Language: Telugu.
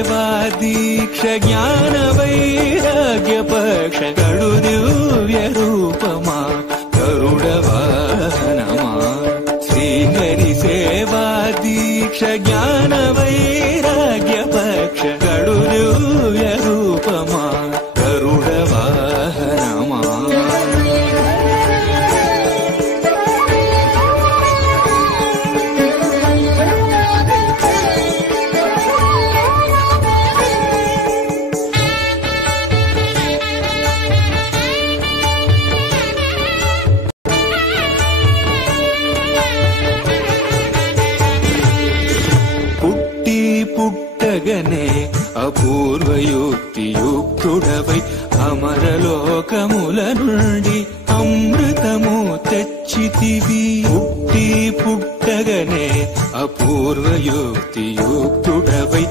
సేవా దీక్ష జ్ఞాన వైరాగ్య పక్ష కడు దివ్య రూపమా గరుడ వాహనమా శ్రీహరి సేవా దీక్ష జ్ఞాన వైరాగ్య పక్ష కడు దివ్య రూపమా గరుడ వాహనమా పుట్టగనే అపూర్వయుక్తియుక్తుడవై అమరలోకముల నుండి అమృతము తెచ్చితివి పుట్టగనే అపూర్వయుక్తియుక్తుడవై